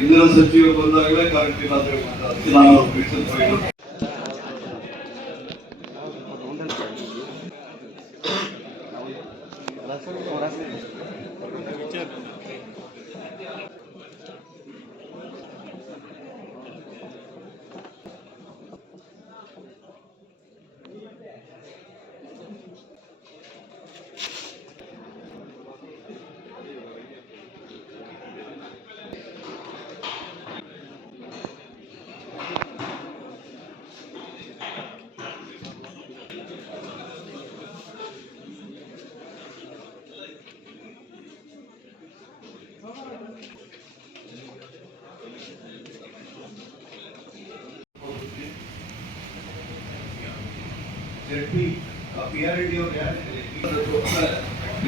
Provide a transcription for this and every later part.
ಇಂಧನ ಸಚಿವರು ಬಂದಾಗಲೇ ಕರೆಂಟ್ ಇಲ್ಲ ಅಂತ ಹೇಳ್ಬಿಟ್ಟು ಅದಕ್ಕೆ ನಾನು ಬಿಡಿಸಿದ್ದು.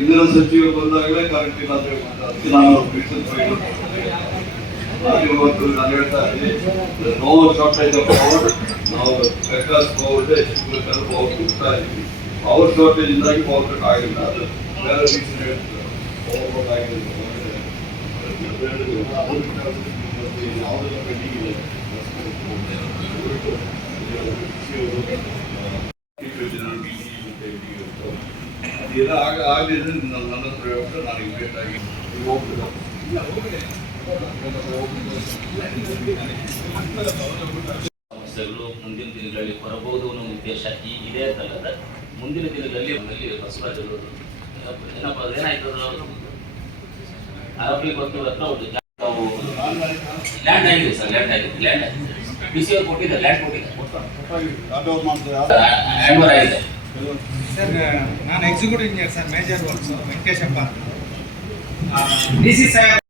ಇಂಧನ ಸಚಿವರು ಬಂದಾಗಲೇ ಕರೆಂಟ್ ಇಲ್ಲ ಅಂತ ಹೇಳ್ಬಿಟ್ಟು ಅದಕ್ಕೆ ನಾನು ಬಿಡಿಸಿದ್ದು. ಇವತ್ತು ನಾನು ಹೇಳ್ತಾ ಇದ್ದೀನಿ, ನೋ ಶಾರ್ಟೇಜ್ ಆಫ್ ಪವರ್. ನಾವು ಬೇಕಾಸ್ ಪವರ್ ಎಷ್ಟು ಪವರ್ ಕೊಡ್ತಾ ಇದ್ದೀವಿ. ಪವರ್ ಶಾರ್ಟೇಜ್ ಇಂದಾಗಿ ಪವರ್ ಕಟ್ ಆಗಿಲ್ಲ. ಅದು ಬೇರೆ ರೀಸನ್ ಹೇಳ್ತಾರೆ, ಪವರ್ ಕಟ್ ಆಗಿದೆ. ಯಾವುದೆಲ್ಲ ಪೆಂಡಿಂಗ್ ಇದೆ ಅದೆಲ್ಲ ಆಗಲಿದ್ರೆ ನನ್ನ ಹತ್ರ ಹೇಳ್ಬಿಟ್ಟು ನಾನು ಇನ್ವೇಟ್ ಆಗಿ ಸಮಸ್ಯೆಗಳು ಮುಂದಿನ ದಿನಗಳಲ್ಲಿ ಬರಬಹುದು ಅನ್ನೋ ಉದ್ದೇಶ ಇದೆ ಅಂತಲ್ಲದ ಮುಂದಿನ ದಿನದಲ್ಲಿ ಬಸವರಾಜ್ ಏನಪ್ಪ ಏನಾಯ್ತು ಆರೋಪಿ ಗೊತ್ತು ನಾವು ಲ್ಯಾಂಡ್ ಆಗಿದೆ ಸರ್, ಲ್ಯಾಂಡ್ ಆಗಿದೆ. ಪಿಸಿ ಅವ್ರು ಕೊಟ್ಟಿದ್ದಾರೆ, ಲ್ಯಾಂಡ್ ಕೊಟ್ಟಿದ್ದಾರೆ, ಆಗಿದೆ ಸರ್. ನಾನು executive engineer sir, major works Venkateshappa. D C Saheb